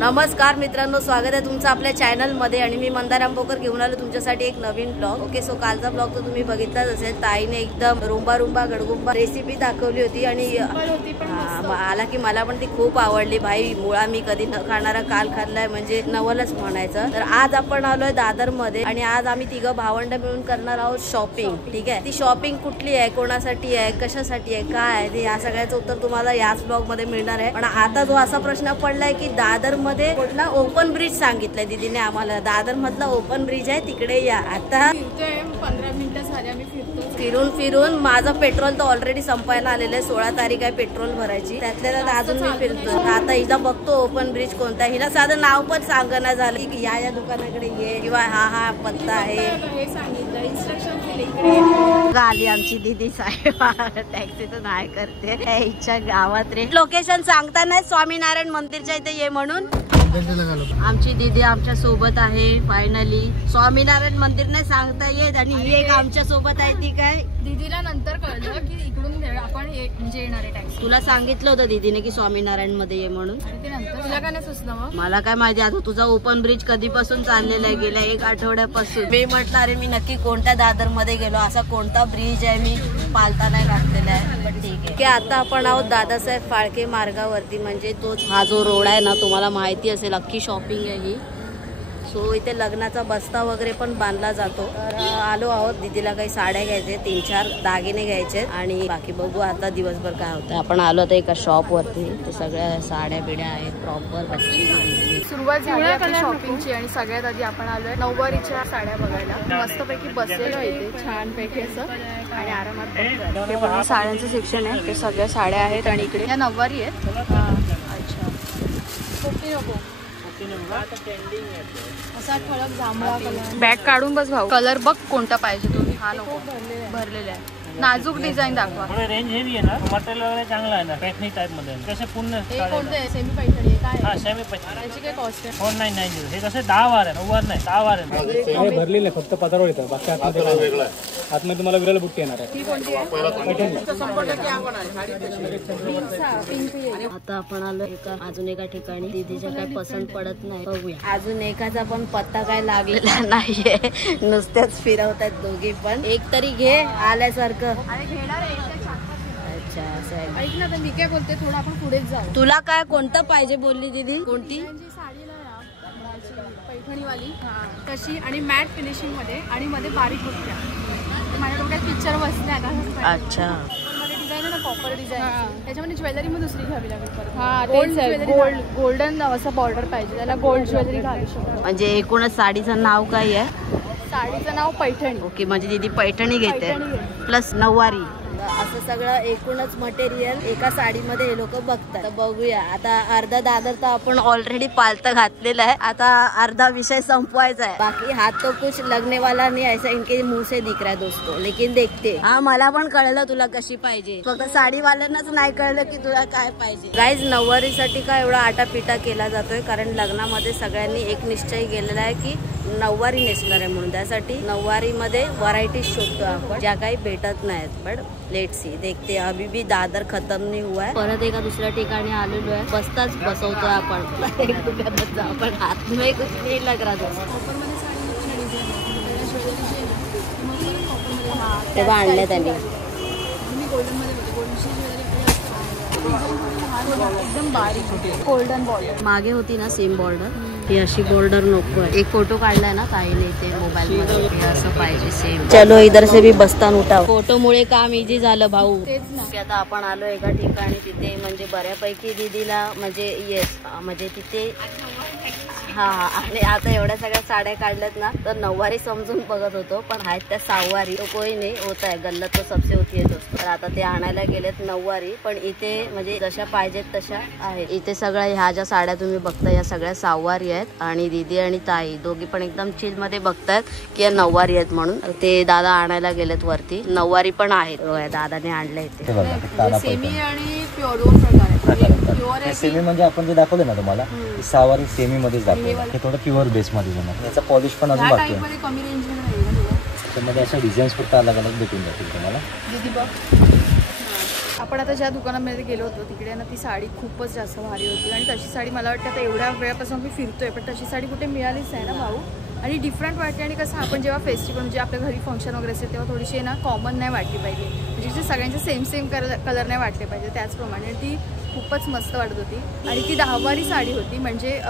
नमस्कार मित्रांनो, स्वागत आहे तुमचं आपल्या चॅनल मध्ये आणि मी मंदार आंबोकर घेऊन आलो तुमच्यासाठी एक नवीन ब्लॉग। ओके, सो कालचा ब्लॉग तर तुम्ही बघितलाच असेल। ताईने एकदम रुंबा गडगुंबा रेसिपी दाखवली होती आणि आला की मला पण ती खूप आवडली। भाई मुळा मी कधी न खाणारा काल खाल्लाय म्हणजे नवलच म्हणायचं। तर आज आपण आलोय दादर मध्ये आणि आज आम्ही तिघं भावंड मिळून करणार आहोत शॉपिंग। ठीक आहे, ती शॉपिंग कुठली आहे, कोणासाठी आहे, कशासाठी आहे, काय आहे, या सगळ्याचं उत्तर तुम्हाला याच ब्लॉग मध्ये मिळणार आहे। पण आता जो असा प्रश्न पडलाय की दादर मध्ये कुठला ओपन ब्रिज सांगितलंय दीदीने आम्हाला। दादर मधला ओपन ब्रिज आहे, तिकडे या। आता 15 मिनिटं झाली आम्ही फिरून माझं पेट्रोल तर ऑलरेडी संपायला आलेलं आहे। 16 तारीख आहे पेट्रोल भरायची, त्यातल्या अजून मी फिरतो। आता हिला बघतो ओपन ब्रिज कोणता, हिला साधं नाव पण सांगणं झालं की या दुकानाकडे ये किंवा हा पत्ता आहे हे सांगितलं, इन्स्ट्रक्शन दिले। आली आमची दीदी साहेब, टॅक्सी तर नाही करते हिच्या गावात रे। लोकेशन सांगता नाही, स्वामीनारायण मंदिरच्या इथे ये म्हणून। आमची दीदी आमच्या सोबत आहे फायनली। स्वामीनारायण मंदिर नाही सांगता येत आणि ही एक आमच्या सोबत आहे। ती काय दीदीला नंतर कळलं की इकडून आपण म्हणजे येणार आहे टॅक्सी। तुला सांगितलं होतं दीदीने की स्वामीनारायण मध्ये ये म्हणून, ते नंतर तुला काय नाही सुचलं? मग मला काय माहिती। आता तुझा ओपन ब्रिज कधीपासून चाललेला आहे, गेल्या 1 आठवड्यापासून। मी म्हटलं अरे मी नक्की कोणत्या दादर मध्ये गेलो, असा कोणता ब्रिज आहे मी पालता नाही घातलेला आहे। पण ठीक आहे की आता आपण आहोत दादासाहेब फाळके मार्गावरती, म्हणजे तोच हा जो रोड आहे ना, तुम्हाला माहिती असेल अख्खी शॉपिंग आहे ही। सो इथे लग्नाचा बस्ता वगैरे पण बांधला जातो। तर आलो आहोत, दीदीला काही साड्या घ्यायचे, 3-4 दागिने घ्यायचे आणि बाकी बघू आता दिवसभर काय होतं। आपण आलो आता एका शॉप वरती, ते सगळ्या साड्या बिड्या आहेत प्रॉपर। सुरुवात झाली आपली शॉपिंगची आणि सगळ्यात आधी आपण आलोय नऊवारीच्या साड्या बघायला। मस्तपैकी बसलेलो इथे छानपैकी असं आणि आरामात बघतोय। साड्यांचं सेक्शन आहे, ते सगळ्या साड्या आहेत आणि इकडे या नऊवारी आहेत। अच्छा, कुठली नको असा ठळक जांभळा कलर। बॅग काढून बस भाऊ, कलर बघ कोणता पाहिजे तुम्ही। हा नको, भरलेला आहे। नाजूक डिझाईन दाखवा। रेंज हेवी आहे ना, मटेरियल वगैरे चांगलं आहे ना, पैठणी टाइप मध्ये। कसे पूर्ण हे कोणते आहे? सेमी पैठणी आहे काय? हां, सेमी पैठणी। त्याची काय कॉस्ट आहे? 4990। हे कसे 10 वार आहे, 9 वार नाही, 10 वार आहे। हे भरलेलं आहे, फक्त पदरावर येतं, बाकी आतमध्ये तुम्हाला विरल बुट्टी येणार आहे। ही कोणती आहे? आता आपण आलो अजून एका ठिकाणी, दीदीच्या काय पसंत पडत नाही, बघूया। अजून एकाचा पण पत्ता काय लागलेला नाहीये, नुसत्याच फिरवतात दोघी पण। एक तरी घे आल्यासारखं। अरे घेणार आहे। अच्छा असं आहे। ऐक ना, तर मी काय बोलते, थोडं आपण पुढेच जाऊ। तुला काय कोणतं पाहिजे बोलली दीदी? कोणती? साडीला पैठणीवाली तशी आणि मॅट फिनिशिंग मध्ये आणि मध्ये बारीक बुट्ट्या। माझ्या डोक्यात पिक्चर बसल्या ना। अच्छा, डिझाईन आहे ना, कॉपर डिझाईन, त्याच्यामध्ये ज्वेलरी मग दुसरी घ्यावी लागेल परत। गोल्डन असं बॉर्डर पाहिजे, त्याला गोल्ड ज्वेलरी घालू शकतो। म्हणजे एकूणच साडीचं नाव काय आहे? साडीचं नाव पैठणी। ओके, म्हणजे दीदी पैठणी घेते प्लस नऊवारी, असं सगळं एकूणच मटेरियल एका साडीमध्ये हे लोक बघतात। तर बघूया आता, अर्धा दादर तर आपण ऑलरेडी पालता घातलेला आहे, आता अर्धा विषय संपवायचा आहे। बाकी हाथ तो कुछ लगने वाला नहीं, ऐसा इनके मुंह से दिख रहा है दोस्तों, लेकिन देखते। हा, मला पण कळलं तुला कशी पाहिजे, फक्त साडीवाल्यांनाच नाही कळलं की तुला काय पाहिजे। गाईज, नऊवारीसाठी का एवढा आटापिटा केला जातोय, कारण लग्नामध्ये सगळ्यांनी एक निश्चय केलेला आहे की नऊवारी नेसणार आहे म्हणून। त्यासाठी नऊवारी मध्ये व्हरायटी शोधतो आपण, ज्या काही भेटत नाहीत। पण लेट्स सी, देखते, अभी भी दादर खत्म नहीं हुआ है। परत एका दुसऱ्या ठिकाणी आलेलो आहे, बसताच बसवतोय आपण। आपण हात में कुछ नहीं लग रहा तेव्हा आणलं त्यांनी। एकदम बारीक गोल्डन बॉर्डर मागे होती ना सेम बॉर्डर, ही अशी बॉर्डर नको आहे। एक फोटो काढलाय ना ताईने ते मोबाईल मध्ये, हे असं पाहिजे सेम। चलो इधर से भी बस्तान उठाव, फोटो मुळे काम इझी झालं भाऊ। तेच ना। आता आपण आलो एका ठिकाणी, तिथे म्हणजे बऱ्यापैकी दीदीला म्हणजे येस म्हणजे तिथे हा आणि आता एवढ्या सगळ्या साड्या काढल्यात ना, तर नऊवारी समजून बघत होतो, पण आहेत त्या सहावारी। तो कोई नाही होता है, गल्लत तो सबसे होती है दोस्तों। तर आता ते आणायला गेलेत नऊवारी, पण इथे म्हणजे जशा पाहिजेत तशा आहेत। इथे सगळ्या ह्या ज्या साड्या तुम्ही बघता या सगळ्या सहावारी आहेत आणि दीदी आणि ताई दोघी पण एकदम चिल मध्ये बघतायत की या नऊवारी आहेत म्हणून। ते दादा आणायला गेलेत वरती, नऊवारी पण आहेत, दादाने आणल्या इथे। सेमी आणि प्युअर दोन प्रकार आहेत। सेमी म्हणजे आपण जे दाखवलं ना तुम्हाला, सहावारी सेमी मध्येच दाखवलं, हे थोडं प्युअर बेस मध्ये जाणार। याचा पॉलिश पण अजून बाकी आहे, कमी रेंज मध्ये त्यामध्ये अशा डिझाईन्स फक्त अलग अलग भेटून जातील तुम्हाला। आपण आता ज्या दुकानामध्ये गेलो होतो तिकडे ना ती साडी खूपच जास्त भारी होती आणि तशी साडी मला वाटतं आता एवढ्या वेळापासून मी फिरतोय पण तशी साडी कुठे मिळालीच नाही ना भाऊ. आणि डिफरंट वाटते आणि कसं आपण जेव्हा फेस्टिवल म्हणजे आपल्या घरी फंक्शन वगैरे असेल तेव्हा थोडीशी ना कॉमन नाही वाटली पाहिजे, म्हणजे सगळ्यांचे सेम कलर नाही वाटले पाहिजे. त्याचप्रमाणे ती खूपच मस्त वाटत होती आणि ती 10वारी साडी होती, म्हणजे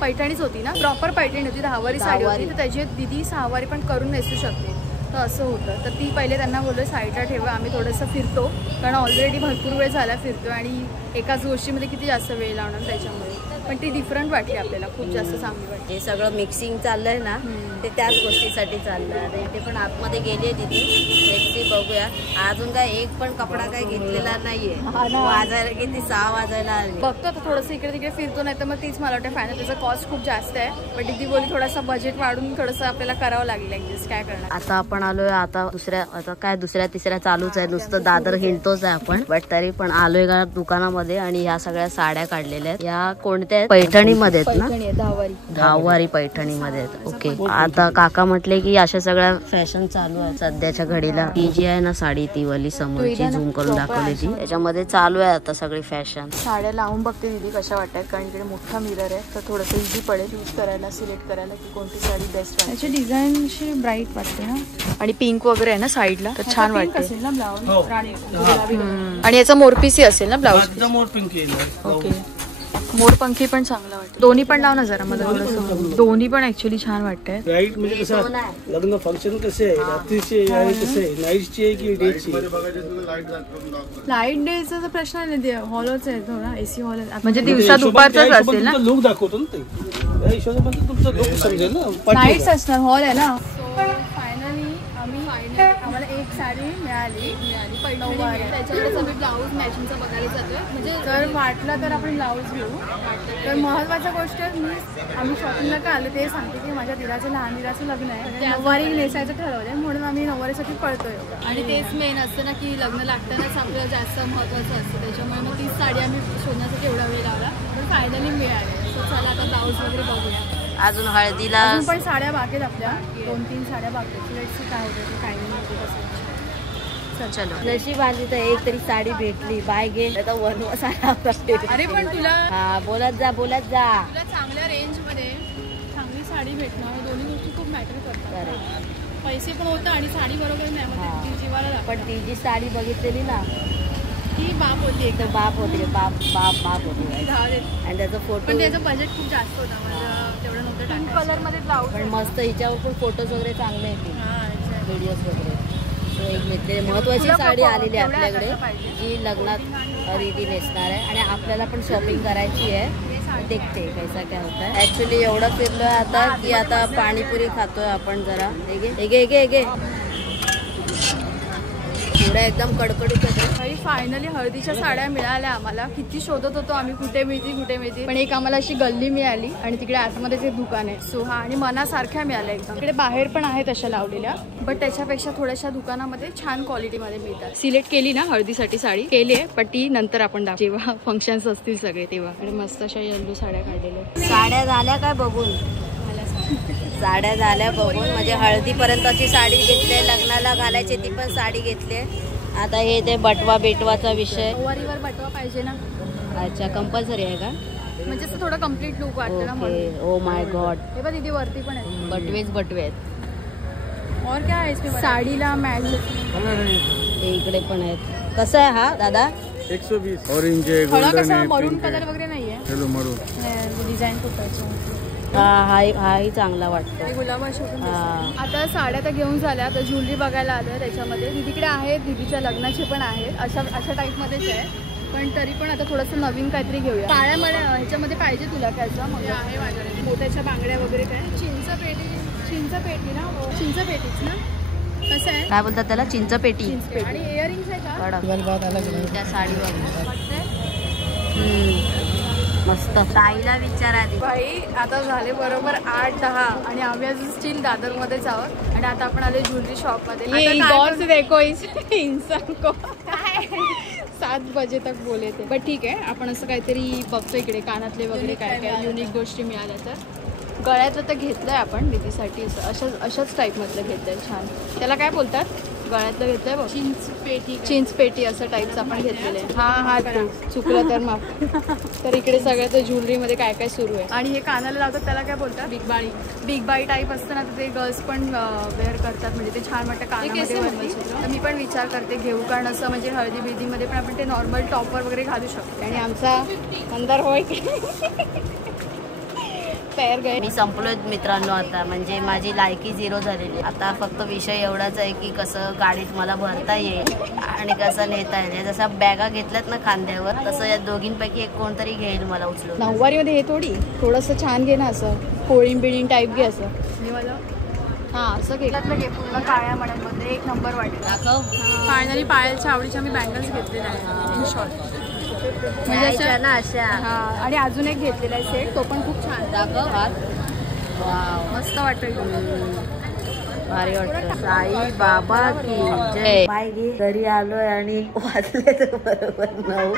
पैठणीच होती ना, प्रॉपर पैठणी होती, 10वारी साडी होती. तर त्याची दिदी 6वारी पण करून नेसू शकते. तर असं होतं. तर ती पहिले त्यांना बोललो साईडला ठेवा, आम्ही थोडंसं फिरतो, कारण ऑलरेडी भरपूर वेळ झाला फिरतो आणि एकाच गोष्टीमध्ये किती जास्त वेळ लावणार त्याच्यामुळे. पण ती डिफरंट वाटली आपल्याला, खूप जास्त चांगली वाटली. हे सगळं मिक्सिंग चाललंय ना ते त्याच गोष्टीसाठी चाललंय. आता इथे पण आतमध्ये गेली आहे तिथे, नेक्स्ट बघूया. अजून काय एक पण कपडा काय घेतलेला नाहीये. वाजायला किती 6 वाजायला आले. बघतो आता थोडंसं इकडे तिकडे फिरतो, नाही तर मग तीच मला वाटतं फायनल. त्याचा कॉस्ट खूप जास्त आहे, पण दीदी बोली थोडासा बजेट वाढून थोडंसं आपल्याला करावं लागेल ऍडजस्ट. काय करणार आता आपण आलोय आता दुसऱ्या तिसऱ्या चालूच आहे, नुसतं दादर हिंडतोच आहे आपण, बट तरी पण आलोय का दुकानामध्ये. आणि ह्या सगळ्या साड्या काढलेल्या आहेत. या कोणत्या आहेत? पैठणीमध्ये आहेत ना, 10वारी पैठणीमध्ये आहेत. ओके. आता काका म्हटले की अशा सगळ्या फॅशन चालू आहे सध्याच्या घडीला. ती जी आहे ना साडी ती वाली समोरची झूम करून दाखवली ती, त्याच्यामध्ये चालू आहे आता सगळी फॅशन. साड्या लावून बघते दीदी कशा वाटतात, कारण इकडे मोठा मिरर आहे तर थोडंसं इझी पडेल यूज करायला, सिलेक्ट करायला की कोणती साडी बेस्ट वाटते. त्याची डिझाईन अशी ब्राईट वाटते ना, आणि पिंक वगैरे आहे ना साईडला, तर छान वाटते. असेल ना ब्लाउज आणि याचा मोरपीसी असेल ना ब्लाउज. ओके. मोरपंखी पण चांगला वाटतं. दोन्ही पण लाव ना जरा मला थोडंसं. दोन्ही पण ऍक्च्युली छान वाटतंय. राईट म्हणजे कसं लग्न फंक्शन कसे आहे, रात्रीचे आहे कसे आहे, नाईटची आहे की डेची? लाईट डेचा प्रश्न नाही, हॉलच आहे थोडा, एसी हॉल म्हणजे दिवसा दुपारचाच असेल ना. लुक दाखवतो ना ते, त्या हिशोबाने तुमचं लुक समजेल ना. नाईट्स असणार, हॉल आहे ना. फायनली आम्हाला एक साडी मिळाली त्याच्याकडेच आम्ही ब्लाऊज मॅचिंगचा बघायला जातोय. म्हणजे जर वाटलं तर आपण ब्लाऊज घेऊ. तर महत्वाची गोष्ट आम्ही शॉपिंगला काय आलो ते सांगते की माझ्या लहान दिराचं लग्न आहे, नऊवारी नेसायचं ठरवलंय म्हणून आम्ही नऊवारीसाठी पळतोय. आणि तेच मेन असतं ना की लग्न लागतानाच आपल्याला जास्त महत्वाचं असतं, त्याच्यामुळे मग तीच साडी आम्ही शोधण्यासाठी एवढा वेळ लावला, पण फायनली मिळाली. सो चला आता ब्लाऊज वगैरे बघूया. अजून हळदीला पण साड्या बाकी आहेत आपल्या, 2-3 साड्या बाकी आहेत. लेट्स काय होतं टायमिंग होते कसं. चलो नशीब आली तर एक तरी साडी भेटली. बाय घे आता वनवास आला. अरे पण तुला हा बोलत जा तुला चांगल्या रेंज मध्ये चांगली साडी भेटणं, दोन्ही गोष्टी खूप मॅटर करतात. पैसे पण होतं आणि साडी बरोबर नाही जीवाला. पण ती जी साडी बघितलेली ना ती बाप होती, एकदम बाप होती. बाप होती. आणि त्याचा फोटो, पण त्याचं बजेट खूप जास्त होता, मला तेवढं नव्हतं. कलर मध्ये ब्लाऊज पण मस्त. हिच्यावर पण फोटोज वगैरे चांगले येतील, व्हिडिओज वगैरे. एक घेतलेली महत्वाची साडी आलेली आहे आपल्याकडे, जी लग्नात दीदी नेसणार आहे आणि आपल्याला पण शॉपिंग करायची आहे. देखते कैसा काय होत आहे. ऍक्च्युली एवढं फिरलोय आता की आता पाणीपुरी खातोय आपण जरा. एगे पुऱ्या एकदम कडकडीत होते. फायनली हळदीच्या साड्या मिळाल्या आम्हाला. किती शोधत होतो आम्ही, कुठे मिळती, पण एक आम्हाला अशी गल्ली मिळाली आणि तिकडे आतमध्ये ते दुकान आहे. सो हा, आणि मनासारख्या मिळाल्या एकदम. तिकडे बाहेर पण आहेत अशा लावलेल्या, बट त्याच्यापेक्षा थोड्याशा दुकानामध्ये छान क्वालिटीमध्ये मिळतात. सिलेक्ट केली ना हळदीसाठी साडी केली आहे, पण ती नंतर आपण जेव्हा फंक्शन्स असतील सगळे तेव्हा. आणि मस्त अशा येल्लो साड्या काढलेल्या. साड्या झाल्या काय बघून? साड्या झाल्या बघून, म्हणजे हळदीपर्यंतची साडी घेतली, लग्नाला घालायची ती पण साडी घेतली. आता हे ते बटवा बेटवाचा विषय. नऊवारीवर बटवा पाहिजे ना. अच्छा, कंपल्सरी आहे का? म्हणजे असं थोडं कम्प्लीट लुक वाटतं ना म्हणून. Oh my God. हे बघ दीदी वरती पण आहे बटवे आहेत. और क्या है इसमें? साडीला मॅच इकडे पण आहेत. कसं आहे हा दादा? 120. ऑरेंज आहे, गोल्डन आहे, मरून कलर वगैरे नाहीये. हेलो मरून डिझाईन खूप आहे. हाही चांगला वाटतो. गुलाबाशी. आता साड्या तर घेऊन झाल्या, आता ज्वेलरी बघायला आलं त्याच्यामध्ये. दीदीकडे आहेत, दीदीच्या लग्नाचे पण आहेत, अशा टाईपमध्येच आहे. पण तरी पण आता थोडंसं नवीन काहीतरी घेऊया. काळ्या ह्याच्यामध्ये पाहिजे तुला त्याचा? मग आहे माझ्याकडे मोत्याच्या बांगड्या वगैरे. काय चिंचपेटी ना, चिंचपेटीच ना. कसं आहे, काय बोलतात त्याला? चिंचपेटी. आणि इयरिंग्स आहे का त्या साडीवर? मस्त. ताईला विचारा बाई. आता झाले बरोबर 8-10 आणि आम्ही अजून स्टील दादर मध्येच आहोत. आणि आता आपण आले ज्वेलरी शॉप मध्ये. 7 बजे तक बोले थे, बट ठीक आहे. आपण असं काहीतरी बघतो इकडे, कानातले वगैरे काय काय युनिक गोष्टी मिळाल्या तर. गळ्यातलं तर घेतलंय आपण दीदीसाठी, अशाच टाईप मधलं घेतलंय छान. त्याला काय बोलतात? गळ्यातलं घेतलंय बघ, चिंच पेटी असं टाईपचं आपण घेतलेलं आहे. हा चुकलं तर माफ. तर इकडे सगळ्यात ज्वेलरी मध्ये काय काय सुरू आहे. आणि हे कानाला लावतात त्याला काय बोलतात, बिग बाई टाईप असतं ना, तर ते गर्ल्स पण वेअर करतात, म्हणजे ते छान वाटतं कानामध्ये. तर मी पण विचार करते घेऊ, कारण असं म्हणजे हळदी बिळदीमध्ये पण आपण ते नॉर्मल टॉपवर वगैरे घालू शकतो. आणि आमचा अंदर होय तयार गए. मी संपलोय मित्रांनो आता, म्हणजे माझी लायकी 0 झालेली. आता फक्त विषय एवढाच आहे की कसं गाडीत मला भरता येईल आणि कसं नेता येईल. जसं बॅगा घेतल्यात ना खांद्यावर, तसं या दोघींपैकी एक कोणतरी घेईल मला उचलून. नऊवारीमध्ये हे थोडंसं छान घे ना, असं कोळीन बिळीन टाईप घे असं. मी मला असं घेतलं घे पूर्ण काळ्या मड्यांमध्ये, एक नंबर वाटेल. फायनली पायलच्या आवडीच्या मी बँगल्स घेतलेल्या आहेत इन शॉर्ट, म्हणजे ना अशा. आणि अजून एक घेतलेला आहे सेट, तो पण खूप छान दाखव हात. मस्त वाटेल, भारी वाटतं. साई बाबा की जय. बाय गे. घरी आलोय आणि वाजले तर बरोबर 9.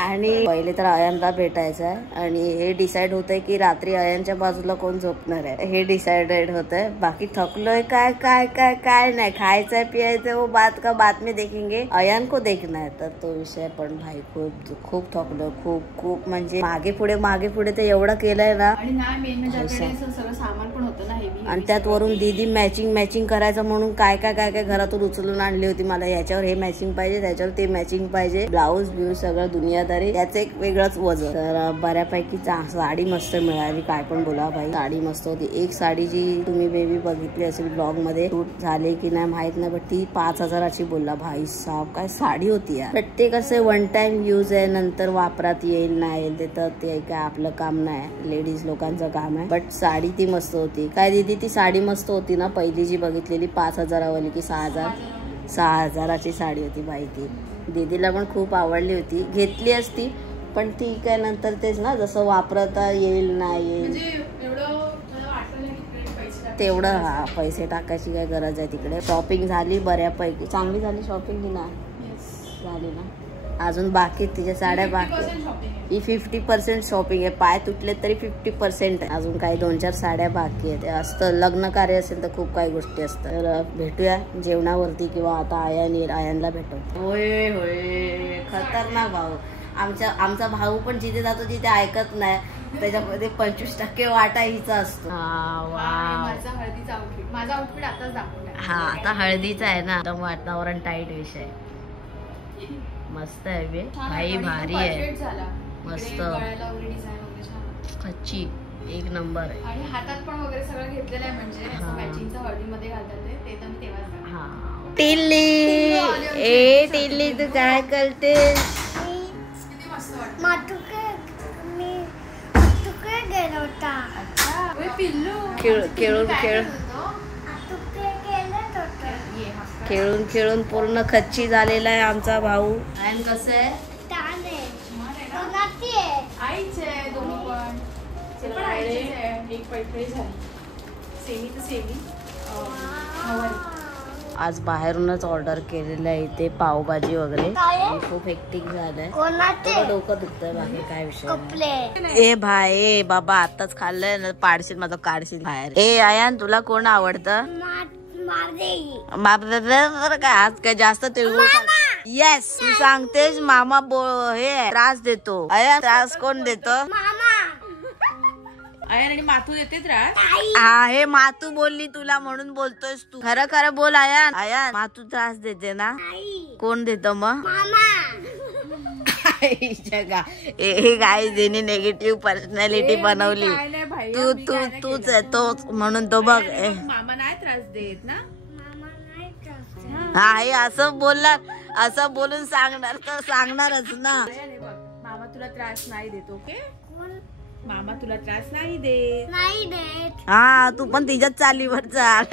आणि पहिले तर अयानला भेटायचं आहे आणि हे डिसाइड होतंय की रात्री अयानच्या बाजूला कोण झोपणार आहे, हे डिसाइडेड होतंय. बाकी थकलोय काय काय काय काय नाही, खायचंय पियायचंय वो बात का बाद में देखेंगे, अयान को देखना है. तर तो विषय. पण भाई खूप थकलो, खूप म्हणजे मागे पुढे ते एवढं केलंय ना. आणि सगळं सामान पण होतं ना हेवी, आणि त्यात वरून दीदी मॅचिंग करायचं म्हणून काय घरातून उचलून आणली होती. मला याच्यावर हे मॅचिंग पाहिजे, त्याच्यावर ते मॅचिंग पाहिजे, ब्लाऊज ब्यूज सगळं दुनियादारी, त्याचं एक वेगळंच वजन. तर बऱ्यापैकी साडी मस्त मिळाली, काय पण बोला भाई, साडी मस्त होती. एक साडी जी तुम्ही बेबी बघितली असेल ब्लॉग मध्ये, शूट झाले की नाही माहित नाही, बट ती 5,000ची बोलला. भाई साहब काय साडी होती यार. प्रत्येक असं वन टाइम यूज आहे, नंतर वापरात येईल नाही येईल तर ते काय आपलं काम नाही, लेडीज लोकांचं काम आहे. बट साडी ती मस्त होती. काय दीदी ती साडी मस्त होती ना, पहिली जी बघितलेली 5,000वाली की 6,000ची साडी होती भाई. ती दीदीला पण खूप आवडली होती, घेतली असती पण ठीक आहे. नंतर तेच ना, जसं वापरता येईल नाही येईल तेवढं. हा पैसे टाकायची काय गरज आहे तिकडे. शॉपिंग झाली बऱ्यापैकी, चांगली झाली शॉपिंग ना, झाली ना. अजून बाकी तिच्या साड्या बाकी, ही 50% शॉपिंग आहे. पाय तुटले तरी 50% आहे. अजून काही 2-4 साड्या बाकी आहेत. असतं लग्न कार्य असेल तर खूप काही गोष्टी असतात. तर भेटूया जेवणावरती किंवा आता आयनला भेटू. होय खतरनाक भाऊ. आमचा भाऊ पण जिथे जातो तिथे ऐकत नाही, त्याच्यामध्ये 25% वाटा हिचा असतो. माझा आउटफिट आताच दाखवला. हा आता हळदीचा आहे ना, एकदम वातावरण टाईट विषय. मस्त आहे बे भाई, भारी आहे मस्त, अच्छी एक नंबर आहे. आणि हातात पण वगैरे सगळं घेतलेलं आहे, म्हणजे मॅचिंगचं हळदीमध्ये घालतात ते तर मी तेव्हा. हा टिल्ली, ए टिल्ली तू काय करतेस? किती मस्त वाटतं. खेळून पूर्ण खच्ची झालेला आहे आमचा भाऊ. आणि कसं आहे, आईचे दोन्ही पण, ते पण आईचेच आहे. एक पैठणी झाली, सेमी तर सेमी. आज बाहेरूनच ऑर्डर केलेलं आहे इथे पावभाजी वगैरे. खूप हेक्टिक झालंय, डोकं दुखतंय, बाकी काय विषय. ए भाई बाबा आताच खाल्लंय ना, पाडशील माझं काढशील बाहेर. ए आयान तुला कोण आवडतं? काय आज काय जास्त तिळगुळ? येस तू सांगतेस मामा हे त्रास देतो. आयान त्रास कोण देतो? आयान आणि मातू देते त्रास. हा हे मातू बोलली तुला म्हणून बोलतोयस तू. खरं बोल आयान. आयान मातू त्रास देते ना? कोण देतो मग? जगा हे काय जेने निगेटिव्ह पर्सनॅलिटी बनवली. तूच आहे तोच म्हणून तो बघ. मामा नाही त्रास देत ना. हा हे असं बोलला, असं बोलून सांगणार तर सांगणारच ना. मामा तुला त्रास नाही देत. ओके मामा तुला त्रास नाही देत. हा तू पण तिच्याच चालीवर चाल.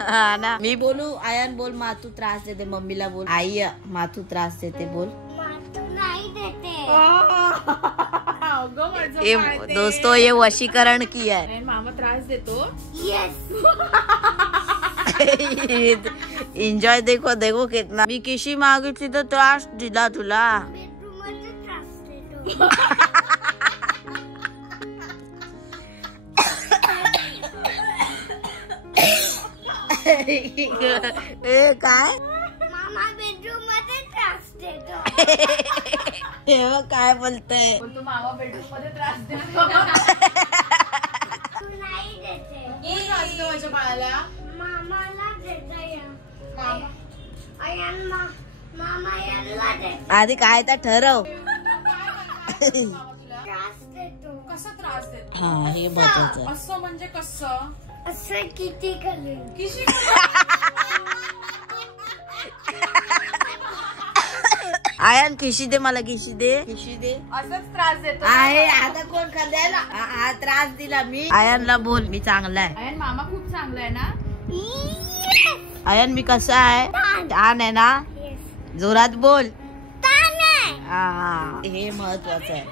हा ना. मी बोलू आयान बोल मातू त्रास देते. मम्मीला बोल आई मातू त्रास देते बोल. दोस्तों ये वशीकरण किया है. मामा त्रास देतो. एंजॉय देखो देखो कितना. मी किशी मागितली तर त्रास दिला तुला. ए काय मामा बेडरूम मध्ये त्रास देतो. हे काय बोलतय तू मामा बेडरूम मध्ये त्रास देतो. तू नाही देते. कोण त्रास देतो माझ्या बाळाला? मामाला देते या. मामा यांना देते. आधी काय तर ठरव. त्रास देतो. कसा त्रास देतो? हा हे महत्वाचं. असं म्हणजे कसं? असं किती करेल. किशी आयन खिशी दे मला खिशी दे असंच त्रास देतो. आहे आता कोण खाल्ल्याला हा त्रास दिला मी. आयनला बोल मी चांगला आहे. आयन मामा खूप चांगला आहे ना. आयन मी कसा आहे छान आहे ना. जोरात बोल. ताने. हा हे महत्वाचं आहे.